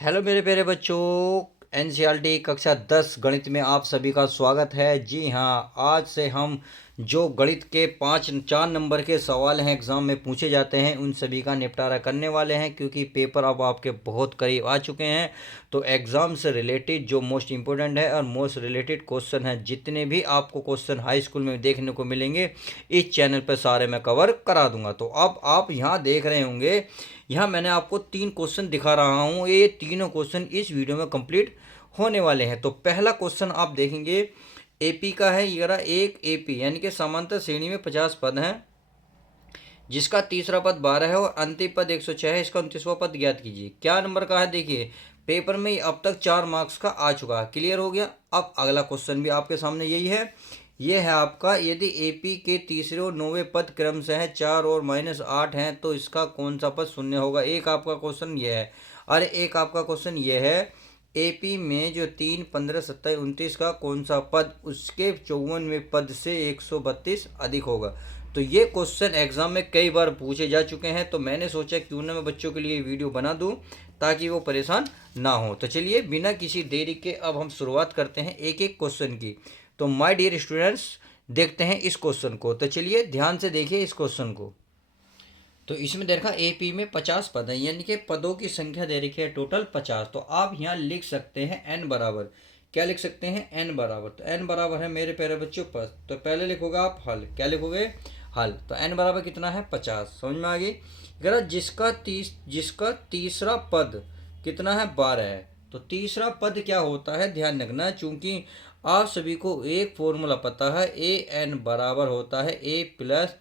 Hello मेरे प्यारे बच्चों। एनसीईआरटी कक्षा 10 गणित में आप सभी का स्वागत है। जी हाँ, आज से हम जो गणित के 4 नंबर के सवाल हैं एग्ज़ाम में पूछे जाते हैं उन सभी का निपटारा करने वाले हैं, क्योंकि पेपर अब आपके बहुत करीब आ चुके हैं। तो एग्ज़ाम से रिलेटेड जो मोस्ट इम्पोर्टेंट है और मोस्ट रिलेटेड क्वेश्चन है, जितने भी आपको क्वेश्चन हाई स्कूल में देखने को मिलेंगे इस चैनल पर सारे मैं कवर करा दूंगा। तो अब आप यहाँ देख रहे होंगे, यहाँ मैंने आपको 3 क्वेश्चन दिखा रहा हूँ। ये तीनों क्वेश्चन इस वीडियो में कंप्लीट होने वाले हैं। तो पहला क्वेश्चन आप देखेंगे एपी का है। ये रहा एक एपी यानी कि समांतर श्रेणी में 50 पद हैं, जिसका तीसरा पद 12 है और अंतिम पद 106 है। इसका 29वां पद ज्ञात कीजिए। क्या नंबर का है? देखिए, पेपर में अब तक 4 मार्क्स का आ चुका है। क्लियर हो गया। अब अगला क्वेश्चन भी आपके सामने यही है। ये है आपका, यदि एपी के तीसरे और 9वें पद क्रम से है 4 और -8 हैं, तो इसका कौन सा पद शून्य होगा? एक आपका क्वेश्चन ये है। अरे एक आपका क्वेश्चन ये है, एपी में जो 3, 15, 27, 29 का कौन सा पद उसके 54वें पद से 132 अधिक होगा? तो ये क्वेश्चन एग्जाम में कई बार पूछे जा चुके हैं, तो मैंने सोचा क्यों ना मैं बच्चों के लिए वीडियो बना दूं ताकि वो परेशान ना हो। तो चलिए बिना किसी देरी के अब हम शुरुआत करते हैं एक एक क्वेश्चन की। तो माय डियर स्टूडेंट्स, देखते हैं इस क्वेश्चन को। तो चलिए ध्यान से देखिए इस क्वेश्चन को। तो इसमें देखा एपी में 50 पद है, यानी कि पदों की संख्या दे रखी है टोटल 50। तो आप यहाँ लिख सकते हैं एन बराबर, क्या लिख सकते हैं? एन बराबर। तो एन बराबर है मेरे प्यारे बच्चों पद। तो पहले लिखोगे आप हल। क्या लिखोगे? हल। तो एन बराबर कितना है? 50। समझ में आ गई। अगर जिसका तीसरा पद कितना है? 12 है। तो तीसरा पद क्या होता है ध्यान रखना, चूंकि आप सभी को एक फॉर्मूला पता है, ए एन बराबर होता है A plus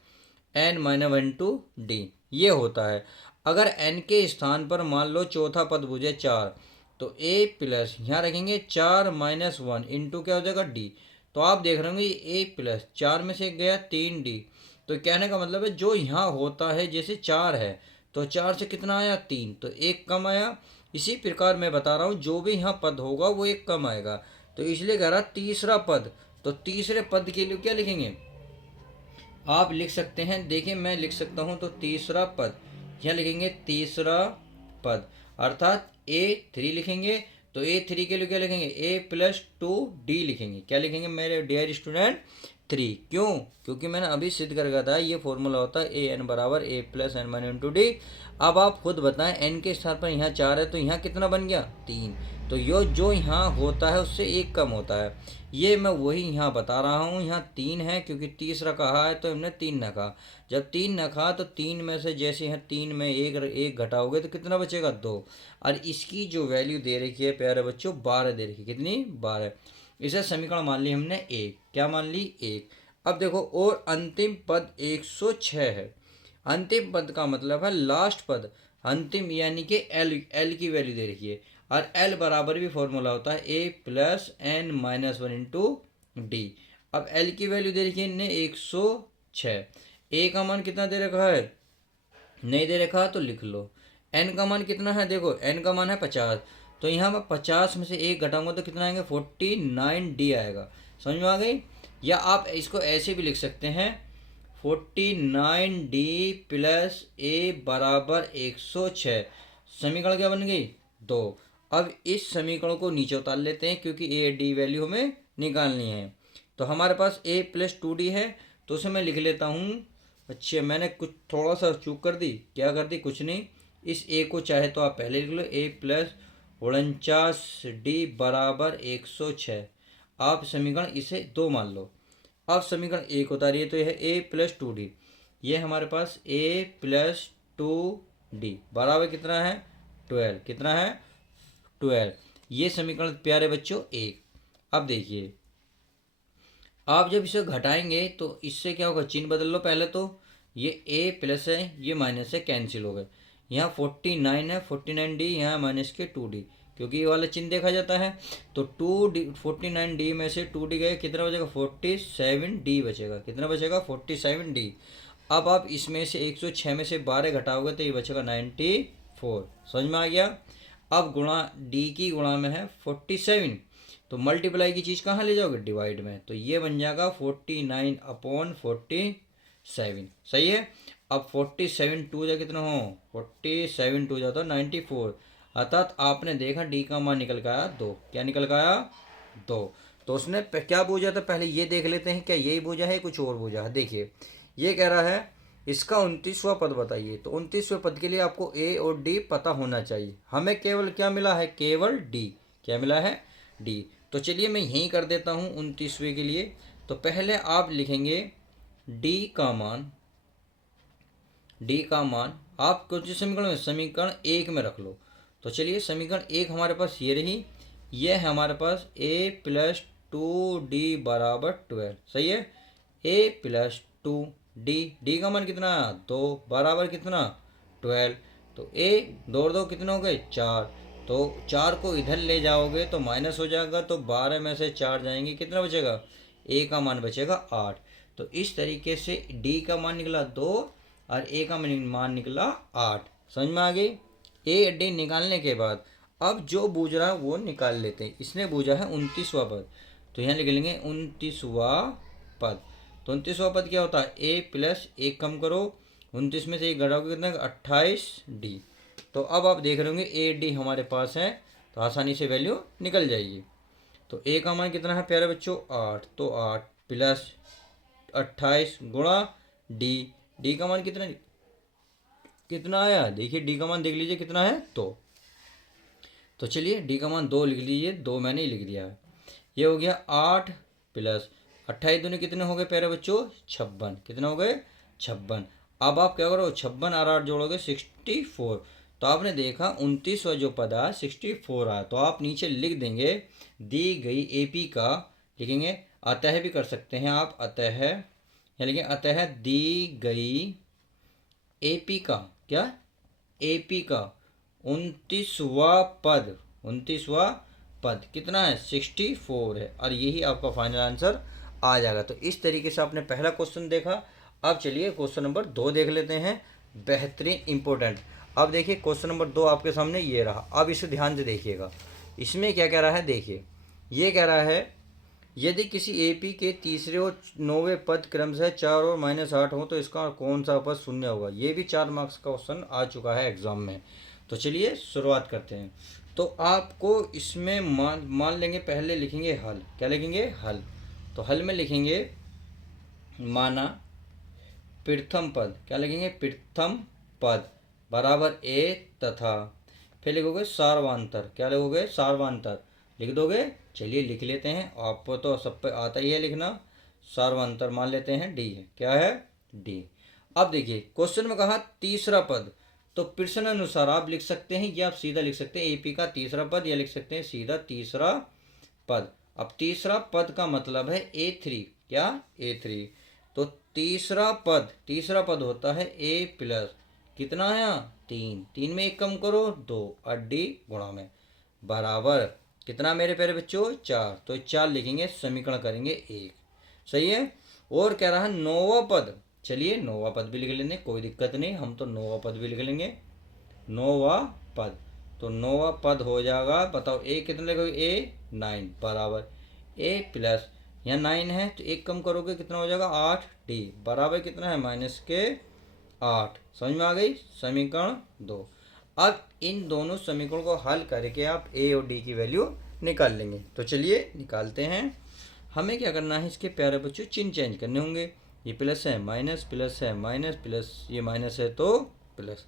N minus 1/2 D. ये होता है। अगर एन के स्थान पर मान लो चौथा पद बुझे 4, तो ए प्लस यहाँ रखेंगे 4 - 1 इंटू क्या हो जाएगा? डी। तो आप देख रहे होंगे ए प्लस 4 में से गया 3 डी। तो कहने का मतलब है जो यहाँ होता है, जैसे 4 है तो 4 से कितना आया? 3, तो एक कम आया। इसी प्रकार मैं बता रहा हूँ जो भी यहाँ पद होगा वो एक कम आएगा। तो इसलिए कह रहा तीसरा पद। तो तीसरे पद के लिए क्या लिखेंगे? आप लिख सकते हैं, देखिए मैं लिख सकता हूं। तो तीसरा पद यहाँ लिखेंगे तीसरा पद, अर्थात A3 लिखेंगे। तो A3 के लिए क्या लिखेंगे? A+2D लिखेंगे। क्या लिखेंगे मेरे डियर स्टूडेंट? 3। क्यों? क्योंकि मैंने अभी सिद्ध कर गया था, ये फॉर्मूला होता है AN बराबर A plus N minus into D. अब आप खुद बताएं, n के स्थान पर यहाँ 4 है तो यहाँ कितना बन गया? 3। तो यो जो यहाँ होता है उससे एक कम होता है। ये मैं वही यहाँ बता रहा हूँ। यहाँ 3 है क्योंकि तीसरा कहा है तो हमने 3 न कहा। जब 3 न कहा तो 3 में से जैसे यहाँ 3 में एक घटाओगे तो कितना बचेगा? 2। और इसकी जो वैल्यू दे रखी है प्यारे बच्चों 12 दे रखी है। कितनी? 12। इसे समीकरण मान ली हमने एक। क्या मान ली? एक। अब देखो, और अंतिम पद 106 है। अंतिम पद का मतलब है लास्ट पद। अंतिम यानी कि एल की वैल्यू दे रखी है। और एल बराबर भी फॉर्मूला होता है A plus N minus 1 into D. अब एल की वैल्यू दे रखी है इनने 106। ए का मान कितना दे रखा है? नहीं दे रखा तो लिख लो। एन का मान कितना है? देखो एन का मान है 50। तो यहाँ मैं 50 में से एक घटाऊंगा तो कितना आएंगे? 49D आएगा। समझ में आ गई? या आप इसको ऐसे भी लिख सकते हैं, 49D प्लस ए बराबर 106। समीकरण क्या बन गई? 2। अब इस समीकरण को नीचे उतार लेते हैं क्योंकि ए डी वैल्यू हमें निकालनी है। तो हमारे पास A+2D है, तो उसे मैं लिख लेता हूँ। अच्छा, मैंने कुछ थोड़ा सा चूक कर दी। क्या कर दी? कुछ नहीं। इस ए को चाहे तो आप पहले लिख लो, A+49D बराबर 106। आप समीकरण इसे 2 मान लो। अब समीकरण एक उतारिए तो यह है A+2D। ये हमारे पास A+2D बराबर कितना है? 12। कितना है? 12। ये समीकरण प्यारे बच्चों एक। अब देखिए, आप जब इसे घटाएंगे तो इससे क्या होगा? चिन्ह बदल लो पहले। तो ये ए प्लस है, ये माइनस है, कैंसिल हो गए। यहाँ 49 है, 49D यहाँ माइनस के 2D, क्योंकि ये वाला चिन्ह देखा जाता है। तो 2D 49D में से 2D गए, कितना बचेगा? 47D बचेगा। कितना बचेगा? 47D। अब आप इसमें से 106 में से 12 घटाओगे तो ये बचेगा 94। समझ में आ गया? अब गुणा डी की गुणा में है 47। तो मल्टीप्लाई की चीज़ कहाँ ले जाओगे? डिवाइड में। तो ये बन जाएगा 49/47। सही है। अब 47 टू जा कितना हो? 47 टू जाता है 94। अर्थात आपने देखा डी का मान निकल के आया 2। क्या निकल के आया 2। तो उसने क्या पूछा था, पहले ये देख लेते हैं क्या यही पूछा है कुछ और पूछा है। देखिए ये कह रहा है इसका 29वां पद बताइए। तो 29वें पद के लिए आपको ए और डी पता होना चाहिए। हमें केवल क्या मिला है, केवल डी। क्या मिला है, डी। तो चलिए मैं यहीं कर देता हूँ 29वें के लिए। तो पहले आप लिखेंगे डी का मान, डी का मान आप कुछ समीकरण में समीकरण 1 में रख लो। तो चलिए समीकरण 1 हमारे पास ये रही, ये है हमारे पास a प्लस 2d बराबर 12। सही है, a प्लस 2d, डी का मान कितना है 2 बराबर कितना 12। तो a 2 और 2 कितने हो गए 4। तो 4 को इधर ले जाओगे तो माइनस हो जाएगा, तो 12 में से 4 जाएंगे, कितना बचेगा, a का मान बचेगा 8। तो इस तरीके से d का मान निकला 2 और ए का मान निकला 8। समझ में आ गई। ए और डी निकालने के बाद अब जो बूझ रहा है वो निकाल लेते हैं। इसने बूझा है 29वां पद, तो यहाँ लिख लेंगे 29वां पद। तो 29वां पद क्या होता है, ए प्लस 1 कम करो, 29 में से 1 घटाओगे कितना 28 डी। तो अब आप देख रहे होंगे ए डी हमारे पास है, तो आसानी से वैल्यू निकल जाएगी। तो ए का मान कितना है प्यारे बच्चों 8। तो 8 प्लस 28 गुणा डी, डी का मान कितना कितना आया, देखिए डी का मान देख लीजिए कितना है 2। तो चलिए डी का मान 2 लिख लीजिए, 2 मैंने ही लिख दिया है। ये हो गया 8 प्लस 28 दूनी कितने हो गए प्यारे बच्चों 56। कितने हो गए 56। अब आप क्या करो 56 और 8 जोड़ोगे 64। तो आपने देखा 29वां जो पद आया 64 आया। तो आप नीचे लिख देंगे दी गई एपी का, लिखेंगे अतः भी कर सकते हैं आप, अतः या लिखेंगे अतः दी गई एपी का, क्या एपी का 29वां पद, 29वां पद कितना है 64 है, और यही आपका फाइनल आंसर आ जाएगा। तो इस तरीके से आपने पहला क्वेश्चन देखा। अब चलिए क्वेश्चन नंबर 2 देख लेते हैं, बेहतरीन इंपॉर्टेंट। अब देखिए क्वेश्चन नंबर 2 आपके सामने ये रहा। अब इसे ध्यान से देखिएगा, इसमें क्या कह रहा है, देखिए ये कह रहा है यदि किसी एपी के तीसरे और 9वें पद क्रमशः 4 और -8 हो तो इसका कौन सा पद शून्य होगा। ये भी 4 मार्क्स का क्वेश्चन आ चुका है एग्जाम में। तो चलिए शुरुआत करते हैं। तो आपको इसमें मान लेंगे, पहले लिखेंगे हल। क्या लिखेंगे, हल। तो हल में लिखेंगे माना प्रथम पद, क्या लिखेंगे प्रथम पद बराबर ए तथा, फिर लिखोगे सार्वांतर। क्या लिखोगे सार्वांतर लिख दोगे। चलिए लिख लेते हैं, आपको तो सब पे आता ही है लिखना। सार्वांतर मान लेते हैं डी है, क्या है डी। अब देखिए क्वेश्चन में कहा तीसरा पद, तो प्रश्न अनुसार आप लिख सकते हैं या आप सीधा लिख सकते हैं एपी का तीसरा पद, या लिख सकते हैं सीधा तीसरा पद। अब तीसरा पद का मतलब है A3, क्या A3। तो तीसरा पद होता है a प्लस कितना है 3, 3 में 1 कम करो 2 और डी गुणा में बराबर कितना मेरे प्यारे बच्चों 4। तो 4 लिखेंगे, समीकरण करेंगे 1। सही है। और कह रहा है 9वां पद, चलिए 9वां पद भी लिख लेंगे, कोई दिक्कत नहीं, हम तो 9वां पद भी लिख लेंगे। 9वां पद, तो 9वां पद हो जाएगा, बताओ ए कितना लिखोगे a 9 बराबर a प्लस यहाँ 9 है तो 1 कम करोगे कितना हो जाएगा 8 डी बराबर कितना है -8। समझ में आ गई समीकरण 2। अब इन दोनों समीकरणों को हल करके आप ए और डी की वैल्यू निकाल लेंगे। तो चलिए निकालते हैं। हमें क्या करना है, इसके प्यारे बच्चों चिन्ह चेंज करने होंगे। ये प्लस है माइनस, प्लस है माइनस, प्लस ये माइनस है तो प्लस,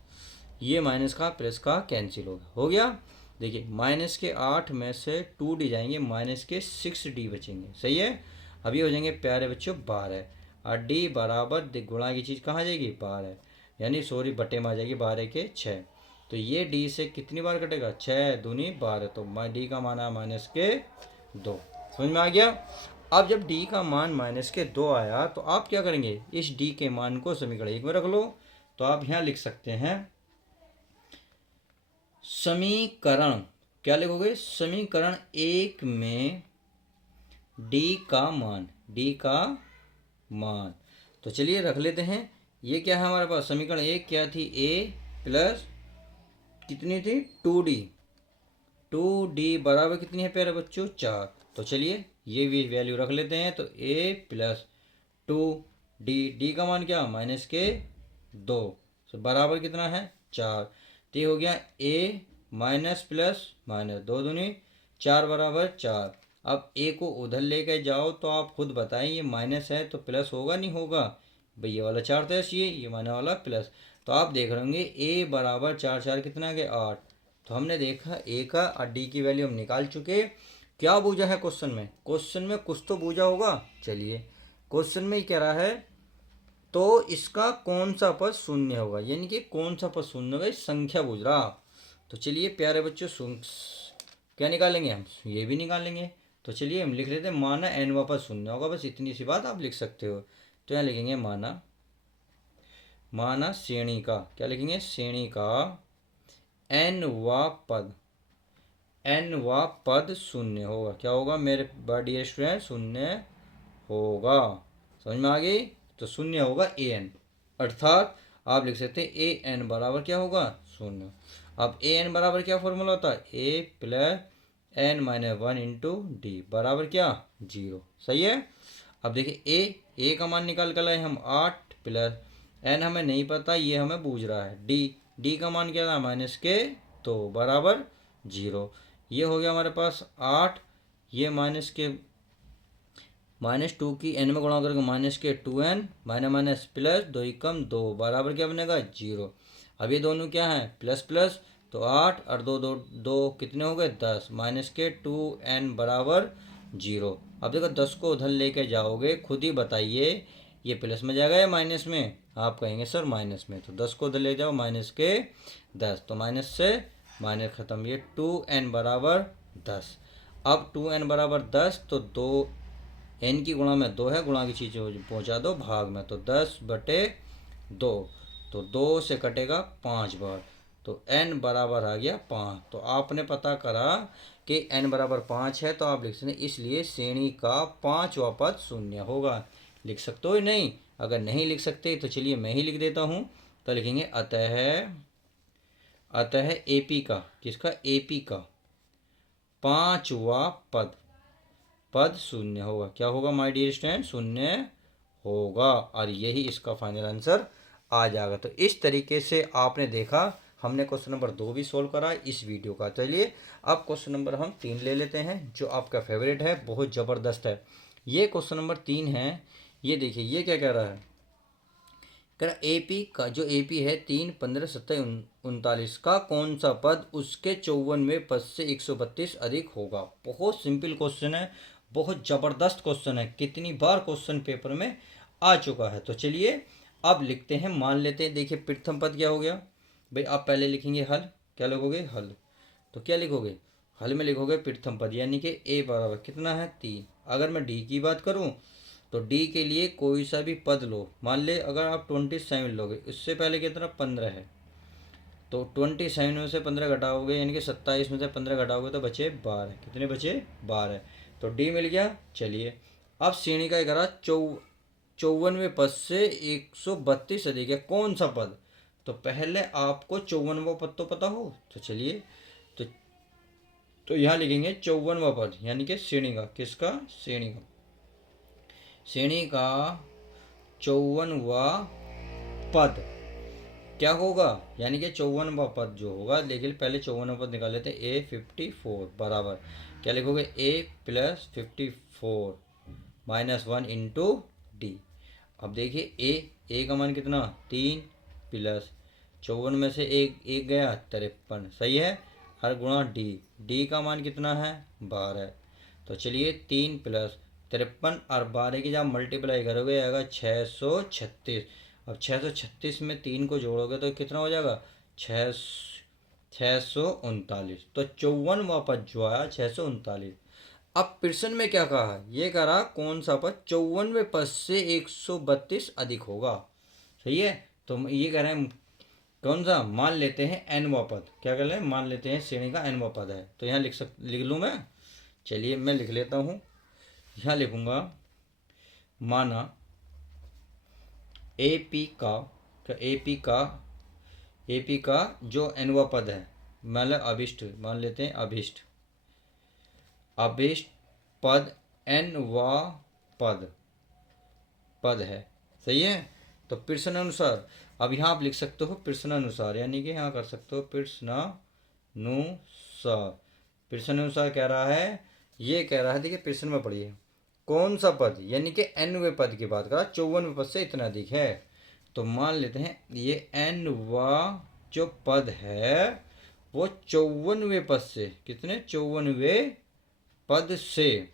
ये माइनस का प्लस का कैंसिल हो गया। देखिए माइनस के 8 में से 2d जाएंगे, माइनस के 6d बचेंगे। सही है। अभी हो जाएंगे प्यारे बच्चों 12 और डी बराबर गुणा की चीज़ कहाँ जाएगी 12, यानी सॉरी बटे में आ जाएगी 12 के 6। तो ये डी से कितनी बार कटेगा 6 दूनी 12, तो डी का मान है -2। समझ में आ गया। अब जब डी का मान -2 आया तो आप क्या करेंगे, इस डी के मान को समीकरण 1 में रख लो। तो आप यहाँ लिख सकते हैं समीकरण, क्या लिखोगे समीकरण 1 में डी का मान, डी का मान। तो चलिए रख लेते हैं। ये क्या है हमारे पास समीकरण 1 क्या थी a प्लस कितनी थी 2d, 2d बराबर कितनी है प्यारे बच्चों 4। तो चलिए ये भी वैल्यू रख लेते हैं। तो a प्लस 2d, डी का मान क्या -2 बराबर कितना है 4। तो ये हो गया a माइनस प्लस माइनस, दो दूनी चार बराबर चार। अब ए को उधर लेके जाओ तो आप खुद बताएं, ये माइनस है तो प्लस होगा नहीं होगा भाई, ये वाला चार तो ऐसी है, ये माइनस वाला प्लस। तो आप देख रहे होंगे ए बराबर चार चार कितना आ गया 8। तो हमने देखा ए का और डी की वैल्यू हम निकाल चुके। क्या बूझा है क्वेश्चन में? क्वेश्चन में कुछ तो बूझा होगा। चलिए क्वेश्चन में ही कह रहा है तो इसका कौन सा पद शून्य होगा, यानी कि कौन सा पद शून्य होगा, इस संख्या बूझ रहा। तो चलिए प्यारे बच्चों क्या निकालेंगे हम, ये भी निकालेंगे। तो चलिए हम लिख लेते हैं माना एन वा पद शून्य होगा, बस इतनी सी बात आप लिख सकते हो। तो यहाँ लिखेंगे माना श्रेणी का, क्या लिखेंगे, श्रेणी का एन वा पद शून्य होगा। क्या होगा मेरे डियर स्टूडेंट, शून्य होगा। समझ में आ गई? तो शून्य होगा ए एन, अर्थात आप लिख सकते हैं ए एन बराबर क्या होगा, शून्य। अब ए एन बराबर क्या फॉर्मूला होता है, A plus N minus one into D बराबर क्या, जीरो। सही है। अब देखिए ए का मान निकाल कर लाए हम 8 प्लस एन हमें नहीं पता, ये हमें बूझ रहा है, डी का मान क्या था माइनस के, तो बराबर जीरो। ये हो गया हमारे पास 8, ये माइनस टू की एन में गुणा करके माइनस के 2n माइनस माइनस प्लस दो एकम दो बराबर क्या बनेगा, जीरो। अब ये दोनों क्या है, प्लस प्लस, तो 8 और दो दो दो कितने हो गए 10, माइनस के 2n बराबर जीरो। अब देखो 10 को उधर लेके जाओगे, खुद ही बताइए ये प्लस में जाएगा या माइनस में, आप कहेंगे सर माइनस में। तो 10 को उधर ले जाओ माइनस के 10, तो माइनस से माइनस खत्म, ये 2n बराबर 10। अब 2n बराबर 10, तो दो एन की गुणा में दो है, गुणा की चीज़ पहुंचा दो भाग में, तो 10/2, तो 2 से कटेगा 5 बार, तो n बराबर आ गया 5। तो आपने पता करा कि n बराबर 5 है, तो आप लिख सकते हैं इसलिए श्रेणी का पांचवा पद शून्य होगा। लिख सकते हो नहीं? अगर नहीं लिख सकते तो चलिए मैं ही लिख देता हूँ। तो लिखेंगे अतः एपी का, किसका, एपी का पांचवा पद शून्य होगा। क्या होगा माय डियर स्टूडेंट, शून्य होगा। और यही इसका फाइनल आंसर आ जाएगा। तो इस तरीके से आपने देखा, हमने क्वेश्चन नंबर 2 भी सोल्व करा इस वीडियो का। चलिए अब क्वेश्चन नंबर हम 3 ले लेते हैं, जो आपका फेवरेट है, बहुत ज़बरदस्त है। ये क्वेश्चन नंबर 3 है। ये देखिए ये क्या कह रहा है, कह रहा एपी का, जो एपी है 3 15 27 39 का कौन सा पद उसके 54वें पद से 132 अधिक होगा। बहुत सिंपल क्वेश्चन है, बहुत ज़बरदस्त क्वेश्चन है, कितनी बार क्वेश्चन पेपर में आ चुका है। तो चलिए अब लिखते हैं, मान लेते हैं। देखिए प्रथम पद क्या हो गया भाई, आप पहले लिखेंगे हल, क्या लिखोगे हल, तो क्या लिखोगे, हल में लिखोगे प्रथम पद, यानी कि ए बराबर कितना है 3। अगर मैं डी की बात करूं तो डी के लिए कोई सा भी पद लो, मान ले अगर आप 27 लोगे, इससे पहले कितना 15 है, तो 27 में से 15 घटाओगे, यानी कि 27 में से 15 घटाओगे तो बचे 12, कितने बचे 12, तो डी मिल गया। चलिए अब श्रेणी का करा 54वें पद से 132 अधिक है, कौन सा पद, तो पहले आपको 54वां पद तो पता हो। तो चलिए तो यहाँ लिखेंगे 54वां पद, यानी कि श्रेणी का, किसका, श्रेणी का 54वां पद क्या होगा, यानी कि 54वां पद जो होगा, लेकिन पहले 54वां पद निकाल लेते हैं, A54 बराबर क्या लिखोगे, A plus 54 minus 1 into D. अब देखिए ए का मान कितना 3 प्लस 54 में से एक गया 53, सही है, हर गुणा डी का मान कितना है 12। तो चलिए 3 प्लस 53 और 12 की जब मल्टीप्लाई करोगे आएगा 636। अब 636 में 3 को जोड़ोगे तो कितना हो जाएगा 639। तो 54वां पद जो आया 639। अब प्रश्न में क्या कहा, ये कह रहा कौन सा पद 54वें पद से 132 अधिक होगा। सही है। तो ये कह रहे हैं कौन सा, मान लेते हैं एनवा पद, क्या कर रहे हैं, मान लेते हैं श्रेणी का एनवा पद है। तो यहाँ लिख लूँ मैं, चलिए मैं लिख लेता हूँ। यहाँ लिखूँगा माना एपी का जो एनवा पद है, मतलब अभिष्ट, मान लेते हैं अभिष्ट पद एनवा पद है। सही है। तो प्रश्न अनुसार, अब यहाँ आप लिख सकते हो प्रश्न अनुसार, यानी कि यहाँ कर सकते हो प्रश्न प्रश्नानुसार कह रहा है, ये कह रहा है, देखिए प्रश्न में पढ़िए, कौन सा पद यानी कि nवें पद की बात करा 54वें पद से इतना अधिक है। तो मान लेते हैं ये nवा जो पद है वो 54वें पद से, कितने 54वें पद से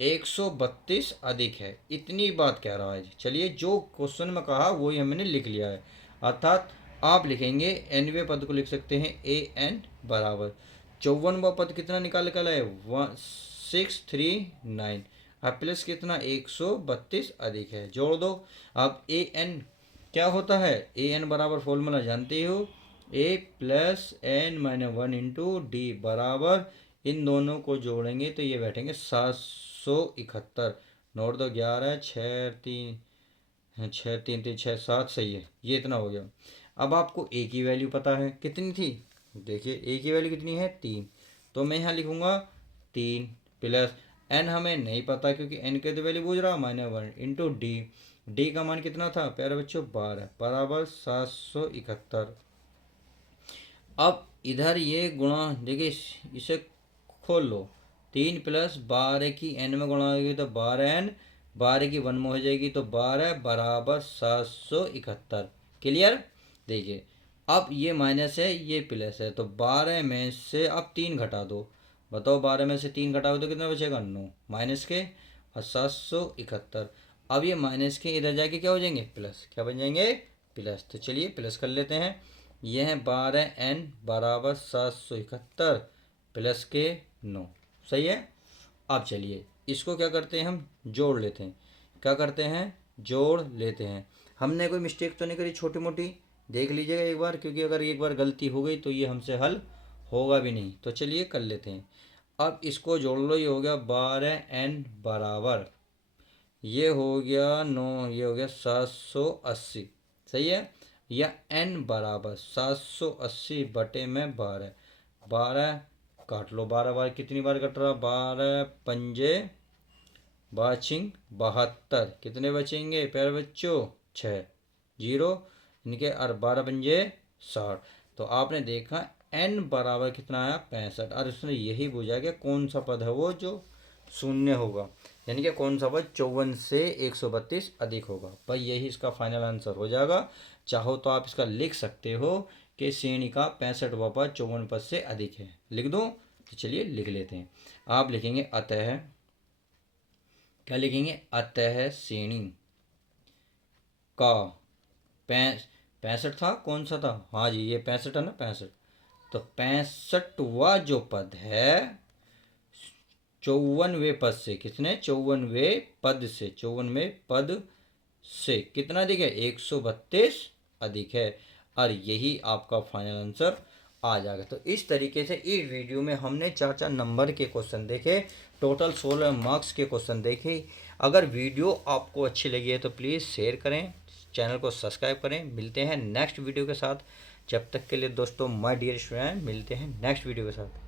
132 अधिक है, इतनी बात कह रहा है। चलिए जो क्वेश्चन में कहा वही हमने लिख लिया है, अर्थात आप लिखेंगे nवें पद को लिख सकते हैं an बराबर 54वां पद कितना निकाल है 639, अब प्लस कितना 132 अधिक है, जोड़ दो। अब an क्या होता है, an बराबर फॉर्मूला जानते हो, a plus n minus 1 into D बराबर, इन दोनों को जोड़ेंगे तो ये बैठेंगे 771। नोट दो, 11 6 3 6 3 3 6 7, सही है, ये इतना हो गया। अब आपको a की वैल्यू पता है कितनी थी, देखिए a की वैल्यू कितनी है 3, तो मैं यहाँ लिखूंगा 3 प्लस n हमें नहीं पता क्योंकि n के तो वैल्यू पूछ रहा -1 इंटू डी का मान कितना था प्यारे बच्चों 12 बराबर 771। अब इधर ये गुणा, देखिए इसे खोल लो, 3 प्लस 12 की n में गुणा होगी तो 12n, 12 की 1 में हो जाएगी तो 12 बराबर 771। क्लियर। देखिए अब ये माइनस है ये प्लस है, तो 12 में से अब 3 घटा दो, बताओ 12 में से 3 घटाओ तो कितना बचेगा 9 माइनस के और 771। अब ये माइनस के इधर जाके क्या हो जाएंगे प्लस, क्या बन जाएंगे प्लस। तो चलिए प्लस कर लेते हैं, ये है 12n बराबर 771 प्लस के 9, सही है। अब चलिए इसको क्या करते हैं हम जोड़ लेते हैं, क्या करते हैं जोड़ लेते हैं। हमने कोई मिस्टेक तो नहीं करी छोटी मोटी, देख लीजिएगा एक बार, क्योंकि अगर एक बार गलती हो गई तो ये हमसे हल होगा भी नहीं। तो चलिए कर लेते हैं, अब इसको जोड़ लो, ये हो गया 12n बराबर, ये हो गया 9, ये हो गया 780, सही है। या n बराबर 780 बटे में 12, 12 काट लो, 12 बार कितनी बार कट रहा, 12 पंजे 72, कितने बचेंगे प्यारे बच्चों 6 जीरो, इनके और 12 पंजे 60। तो आपने देखा n बराबर कितना आया 65, और उसने यही पूछा कि कौन सा पद है वो जो शून्य होगा, यानी कि कौन सा पद 54 से 132 अधिक होगा। भाई यही इसका फाइनल आंसर हो जाएगा। चाहो तो आप इसका लिख सकते हो कि श्रेणी का 65वां पद 54 पद से अधिक है, लिख दो। तो चलिए लिख लेते हैं, आप लिखेंगे अतः, क्या लिखेंगे अतः श्रेणी का 65 था, कौन सा था, हाँ जी ये 65 है ना 65, तो 65वां जो पद है 54वें पद से, कितने 54वें पद से, 54वें पद से कितना अधिक है 132 अधिक है, और यही आपका फाइनल आंसर आ जाएगा। तो इस तरीके से इस वीडियो में हमने 4 नंबर के क्वेश्चन देखे, टोटल 16 मार्क्स के क्वेश्चन देखे। अगर वीडियो आपको अच्छी लगी है तो प्लीज़ शेयर करें, चैनल को सब्सक्राइब करें। मिलते हैं नेक्स्ट वीडियो के साथ, जब तक के लिए दोस्तों माय डियर स्टूडेंट, मिलते हैं नेक्स्ट वीडियो के साथ।